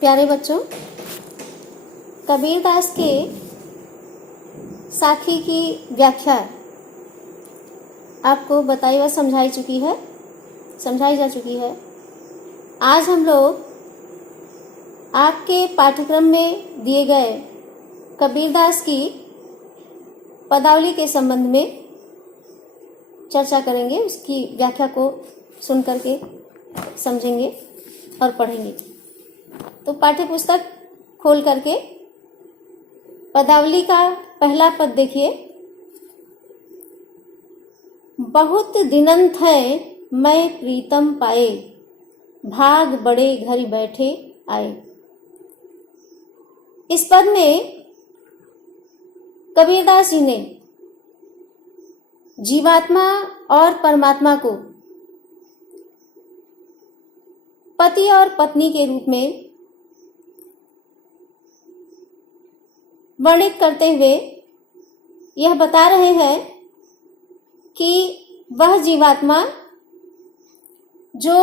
प्यारे बच्चों, कबीरदास के साखी की व्याख्या आपको बताई व समझाई जा चुकी है। आज हम लोग आपके पाठ्यक्रम में दिए गए कबीरदास की पदावली के संबंध में चर्चा करेंगे। उसकी व्याख्या को सुन करके समझेंगे और पढ़ेंगे। तो पाठ्य पुस्तक खोल करके पदावली का पहला पद देखिए। बहुत दिनंत है मैं प्रीतम पाए, भाग बड़े घर बैठे आए। इस पद में कबीरदास जी ने जीवात्मा और परमात्मा को पति और पत्नी के रूप में वर्णित करते हुए यह बता रहे हैं कि वह जीवात्मा जो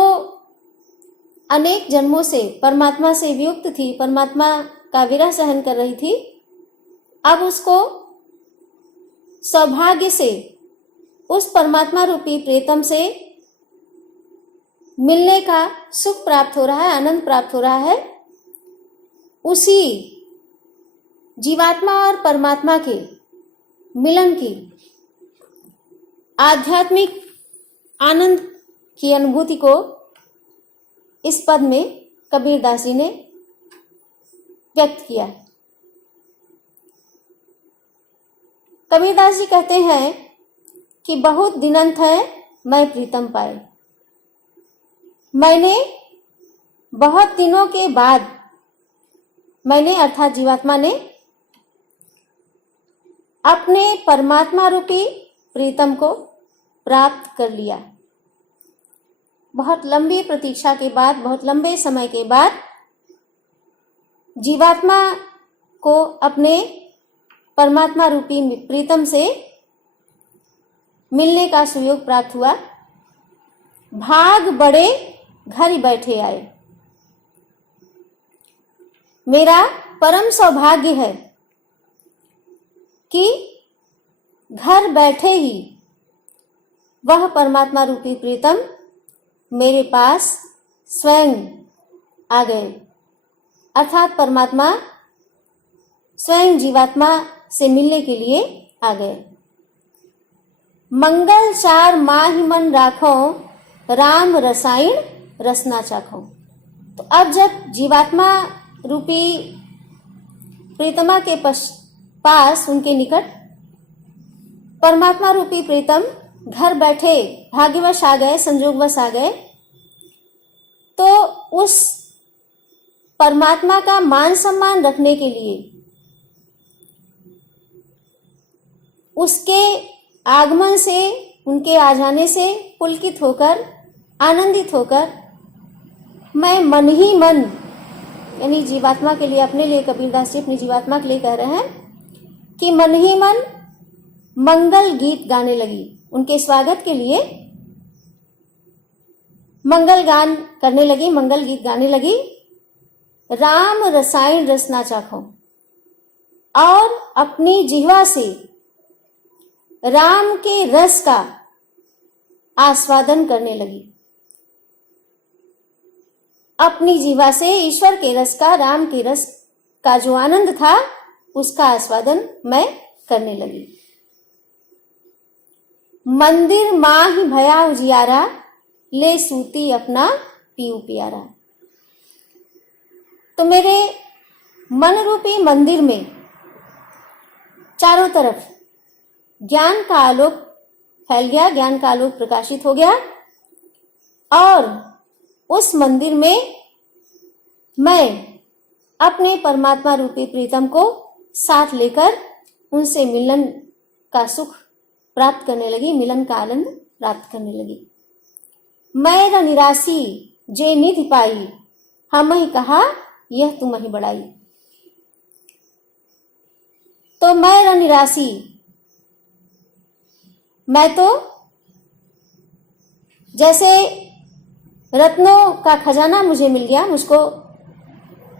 अनेक जन्मों से परमात्मा से वियुक्त थी, परमात्मा का विरह सहन कर रही थी, अब उसको सौभाग्य से उस परमात्मा रूपी प्रीतम से मिलने का सुख प्राप्त हो रहा है, आनंद प्राप्त हो रहा है। उसी जीवात्मा और परमात्मा के मिलन की आध्यात्मिक आनंद की अनुभूति को इस पद में कबीरदास जी ने व्यक्त किया। कबीरदास जी कहते हैं कि बहुत दिनंत है मैं प्रीतम पाए। मैंने बहुत दिनों के बाद, मैंने अर्थात जीवात्मा ने अपने परमात्मा रूपी प्रीतम को प्राप्त कर लिया। बहुत लंबी प्रतीक्षा के बाद, बहुत लंबे समय के बाद जीवात्मा को अपने परमात्मा रूपी प्रीतम से मिलने का सुयोग प्राप्त हुआ। भाग बड़े घर बैठे आए। मेरा परम सौभाग्य है कि घर बैठे ही वह परमात्मा रूपी प्रीतम मेरे पास स्वयं आ गए, अर्थात परमात्मा स्वयं जीवात्मा से मिलने के लिए आ गए। मंगल चार माहि मन राखो, राम रसायन रसना चाखो। तो अब जब जीवात्मा रूपी प्रीतमा के पास, उनके निकट परमात्मा रूपी प्रीतम घर बैठे भाग्यवश आ गए, संजोगवश आ गए, तो उस परमात्मा का मान सम्मान रखने के लिए, उसके आगमन से, उनके आ जाने से पुलकित होकर, आनंदित होकर, मैं मन ही मन, यानी जीवात्मा के लिए, अपने लिए कबीरदास जी अपनी जीवात्मा के लिए कह रहे हैं कि मन ही मन मंगल गीत गाने लगी। उनके स्वागत के लिए मंगल गान करने लगी, मंगल गीत गाने लगी। राम रसायन रसना चाखो, और अपनी जिह्वा से राम के रस का आस्वादन करने लगी। अपनी जीवा से ईश्वर के रस का, राम के रस का जो आनंद था, उसका आस्वादन मैं करने लगी। मंदिर माहि भया उजियारा, ले सूती अपना पीऊ प्यारा। तो मेरे मन रूपी मंदिर में चारों तरफ ज्ञान का आलोक फैल गया, ज्ञान का आलोक प्रकाशित हो गया, और उस मंदिर में मैं अपने परमात्मा रूपी प्रीतम को साथ लेकर उनसे मिलन का सुख प्राप्त करने लगी, मिलन का आनंद प्राप्त करने लगी। मैं निराशी जे निधि पाई, हम ही कहा यह तुम ही बड़ाई। तो मैं निराशी, मैं तो जैसे रत्नों का खजाना मुझे मिल गया, मुझको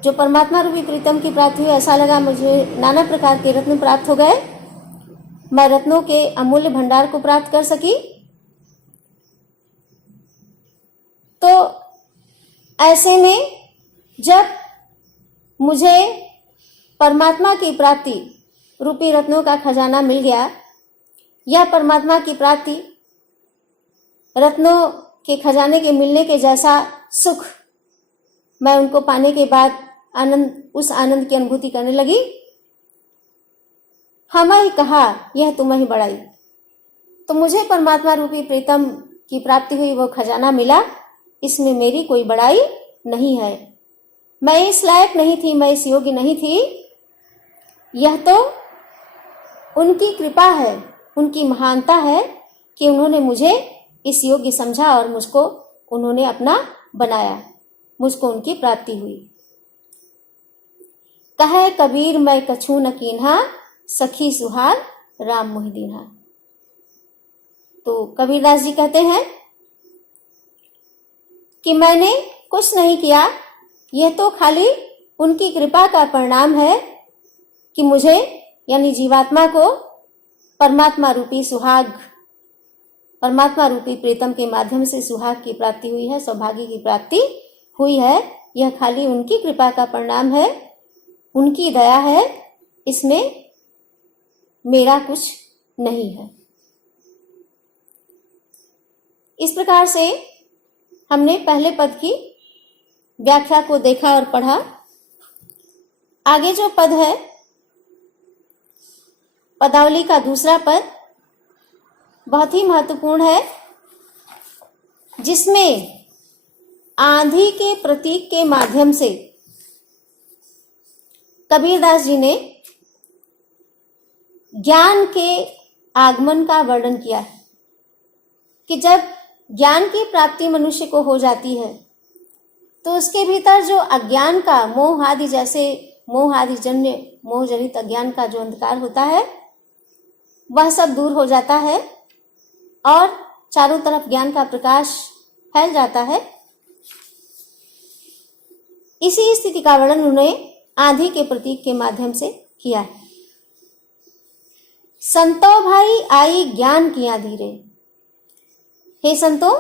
जो परमात्मा रूपी प्रीतम की प्राप्ति हुई, ऐसा लगा मुझे नाना प्रकार के रत्न प्राप्त हो गए, मैं रत्नों के अमूल्य भंडार को प्राप्त कर सकी। तो ऐसे में जब मुझे परमात्मा की प्राप्ति रूपी रत्नों का खजाना मिल गया, या परमात्मा की प्राप्ति रत्नों के खजाने के मिलने के जैसा सुख मैं उनको पाने के बाद उस आनंद की अनुभूति करने लगी। हमें कहा यह तुम्हें बड़ाई। तो मुझे परमात्मा रूपी प्रीतम की प्राप्ति हुई, वो खजाना मिला, इसमें मेरी कोई बड़ाई नहीं है। मैं इस लायक नहीं थी, मैं इस योग्य नहीं थी। यह तो उनकी कृपा है, उनकी महानता है कि उन्होंने मुझे इस योग्य समझा और मुझको उन्होंने अपना बनाया, मुझको उनकी प्राप्ति हुई। कहे कबीर मैं कछु न कीन्हा, सखी सुहाग राम मोहि दीन्हा। तो कबीरदास जी कहते हैं कि मैंने कुछ नहीं किया, यह तो खाली उनकी कृपा का परिणाम है कि मुझे यानी जीवात्मा को परमात्मा रूपी सुहाग, परमात्मा रूपी प्रीतम के माध्यम से सुहाग की प्राप्ति हुई है, सौभाग्य की प्राप्ति हुई है। यह खाली उनकी कृपा का परिणाम है, उनकी दया है, इसमें मेरा कुछ नहीं है। इस प्रकार से हमने पहले पद की व्याख्या को देखा और पढ़ा। आगे जो पद है, पदावली का दूसरा पद बहुत ही महत्वपूर्ण है, जिसमें आंधी के प्रतीक के माध्यम से कबीरदास जी ने ज्ञान के आगमन का वर्णन किया है कि जब ज्ञान की प्राप्ति मनुष्य को हो जाती है तो उसके भीतर जो अज्ञान का मोह आदि जैसे मोह आदि जन्य मोह जनित अज्ञान का जो अंधकार होता है वह सब दूर हो जाता है और चारों तरफ ज्ञान का प्रकाश फैल जाता है। इसी स्थिति का वर्णन उन्होंने आंधी के प्रतीक के माध्यम से किया है। संतो भाई आई ज्ञान की आंधी रे। हे संतो,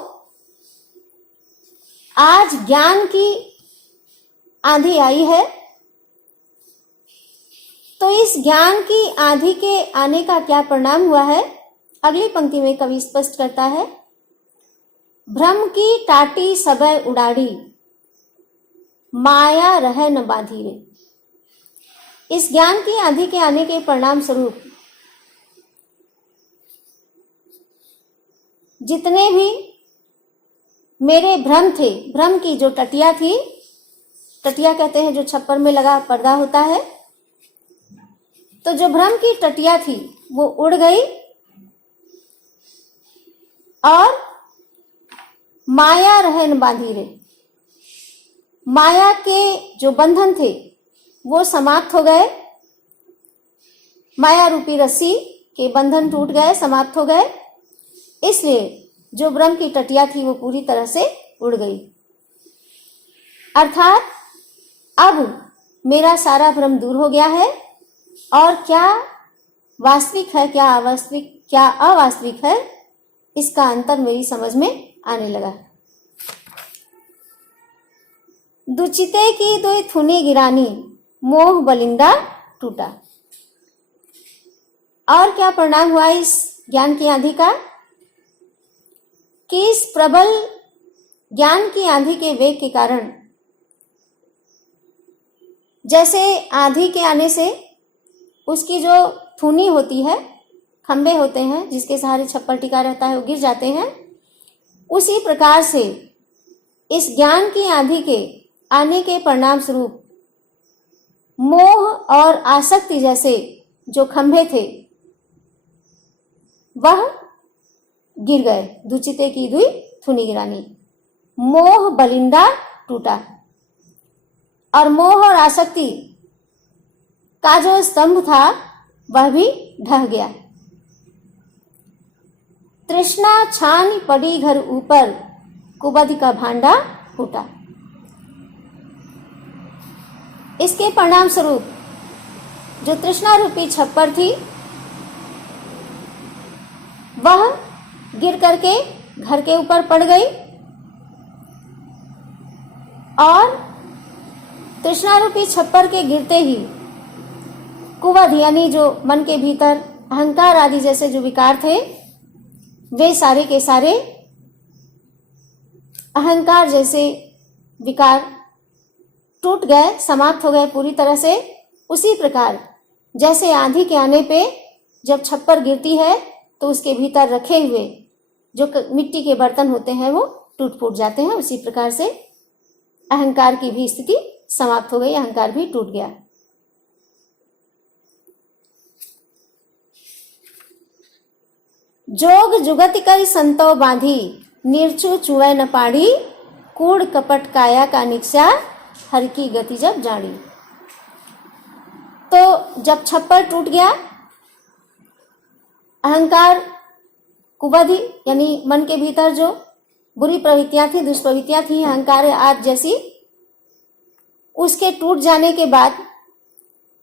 आज ज्ञान की आंधी आई है, तो इस ज्ञान की आंधी के आने का क्या परिणाम हुआ है, अगली पंक्ति में कवि स्पष्ट करता है। भ्रम की टाटी सबय उड़ाड़ी, माया रह न बांधी रे। इस ज्ञान की आंधी के आने के परिणाम स्वरूप जितने भी मेरे भ्रम थे, भ्रम की जो टटिया थी, टटिया कहते हैं जो छप्पर में लगा पर्दा होता है, तो जो भ्रम की टटिया थी वो उड़ गई और माया रहन बांधी रे। माया के जो बंधन थे वो समाप्त हो गए, माया रूपी रस्सी के बंधन टूट गए, समाप्त हो गए, इसलिए जो भ्रम की टटिया थी वो पूरी तरह से उड़ गई। अर्थात अब मेरा सारा भ्रम दूर हो गया है और क्या वास्तविक है, क्या अवास्तविक, क्या अवास्तविक है, इसका अंतर मेरी समझ में आने लगा। दुचिते की दुई थुनी गिरानी, मोह बलिंदा टूटा। और क्या परिणाम हुआ इस ज्ञान की आंधी का कि इस प्रबल ज्ञान की आंधी के वेग के कारण, जैसे आंधी के आने से उसकी जो थूनी होती है, खंबे होते हैं जिसके सहारे छप्पर टिका रहता है, वो गिर जाते हैं, उसी प्रकार से इस ज्ञान की आंधी के आने के परिणाम स्वरूप मोह और आसक्ति जैसे जो खंभे थे वह गिर गए। दुचिते की दुई थुनी गिरानी, मोह बलिंदा टूटा। और मोह और आसक्ति का जो स्तंभ था वह भी ढह गया। तृष्णा छान पड़ी घर ऊपर, कुबध का भांडा फूटा। इसके परिणाम स्वरूप जो तृष्णा रूपी छप्पर थी वह गिर करके घर के ऊपर पड़ गई और तृष्णा रूपी छप्पर के गिरते ही कुवध यानी जो मन के भीतर अहंकार आदि जैसे जो विकार थे वे सारे के सारे अहंकार जैसे विकार टूट गए, समाप्त हो गए पूरी तरह से। उसी प्रकार जैसे आंधी के आने पे जब छप्पर गिरती है तो उसके भीतर रखे हुए जो मिट्टी के बर्तन होते हैं वो टूट फूट जाते हैं, उसी प्रकार से अहंकार की भी स्थिति समाप्त हो गई, अहंकार भी टूट गया। जोग जुगति कर संतो बांधी, निर्चु चुए न पाड़ी, कूड़ कपट काया का निक्सा, हर की गति जब जानी। तो जब छप्पर टूट गया, अहंकार कुवधि यानी मन के भीतर जो बुरी प्रवृत्तियां थी, दुष्प्रवृत्तियां थी, अहंकार आदि जैसी, उसके टूट जाने के बाद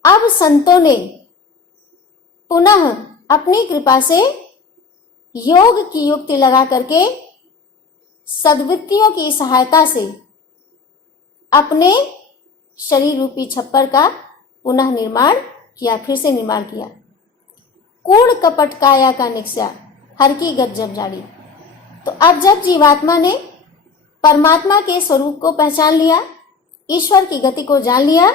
अब संतों ने पुनः अपनी कृपा से योग की युक्ति लगा करके सद्वृत्तियों की सहायता से अपने शरीर रूपी छप्पर का पुनः निर्माण किया, फिर से निर्माण किया। कूड़ कपट काया का निक्सा, हर की गत जब जाड़ी। तो अब जब जीवात्मा ने परमात्मा के स्वरूप को पहचान लिया, ईश्वर की गति को जान लिया,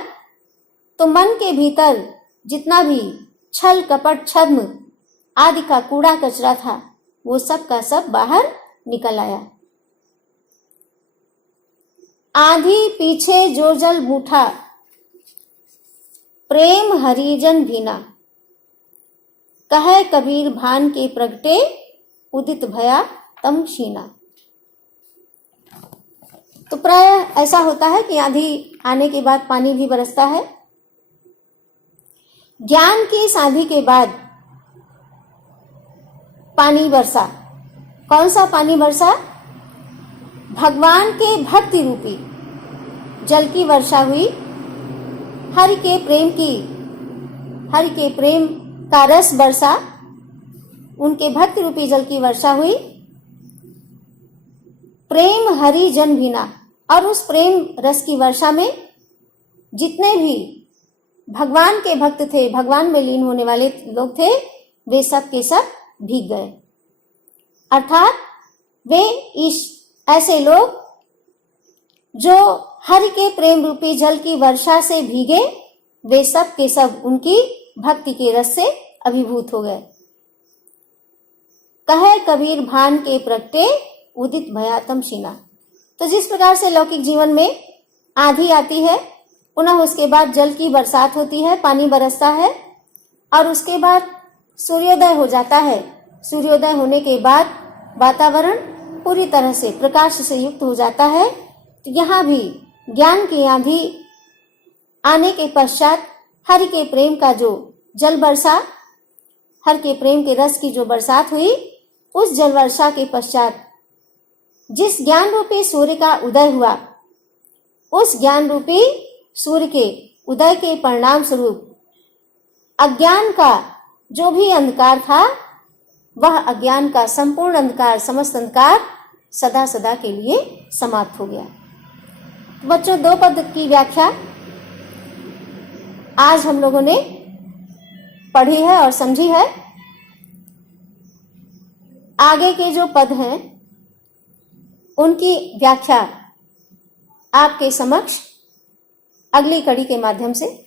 तो मन के भीतर जितना भी छल कपट छद्म आदि का कूड़ा कचरा था वो सब का सब बाहर निकल आया। आंधी पीछे जो जल बूठा, प्रेम हरिजन भीना, कहे कबीर भान के प्रगटे, उदित भया तम क्षीणा। तो प्राय ऐसा होता है कि आंधी आने के बाद पानी भी बरसता है। ज्ञान की इस आंधी के बाद पानी बरसा। कौन सा पानी बरसा? भगवान के भक्ति रूपी जल की वर्षा हुई। हरि के प्रेम का रस बरसा, उनके भक्ति रूपी जल की वर्षा हुई। प्रेम हरि जन भीना, और उस प्रेम रस की वर्षा में जितने भी भगवान के भक्त थे, भगवान में लीन होने वाले लोग थे, वे सब के सब भीग गए। अर्थात वे ऐसे लोग जो हरि के प्रेम रूपी जल की वर्षा से भीगे, वे सब के सब उनकी भक्ति के रस से अभिभूत हो गए। कहे कबीर भान के प्रगटे, उदित भयातम क्षीणा। तो जिस प्रकार से लौकिक जीवन में आंधी आती है, पुनः उसके बाद जल की बरसात होती है, पानी बरसता है, और उसके बाद सूर्योदय हो जाता है। सूर्योदय होने के बाद वातावरण पूरी तरह से प्रकाश से युक्त हो जाता है। तो यहाँ भी ज्ञान की आंधी आने के पश्चात हरि के प्रेम का जो जल बरसा, हरि के प्रेम के रस की जो बरसात हुई, उस जल वर्षा के पश्चात जिस ज्ञान रूपी सूर्य का उदय हुआ, उस ज्ञान रूपी सूर्य के उदय के परिणाम स्वरूप अज्ञान का जो भी अंधकार था, वह अज्ञान का संपूर्ण अंधकार, समस्त अंधकार सदा सदा के लिए समाप्त हो गया। बच्चों, दो पद की व्याख्या आज हम लोगों ने पढ़ी है और समझी है। आगे के जो पद हैं उनकी व्याख्या आपके समक्ष अगली कड़ी के माध्यम से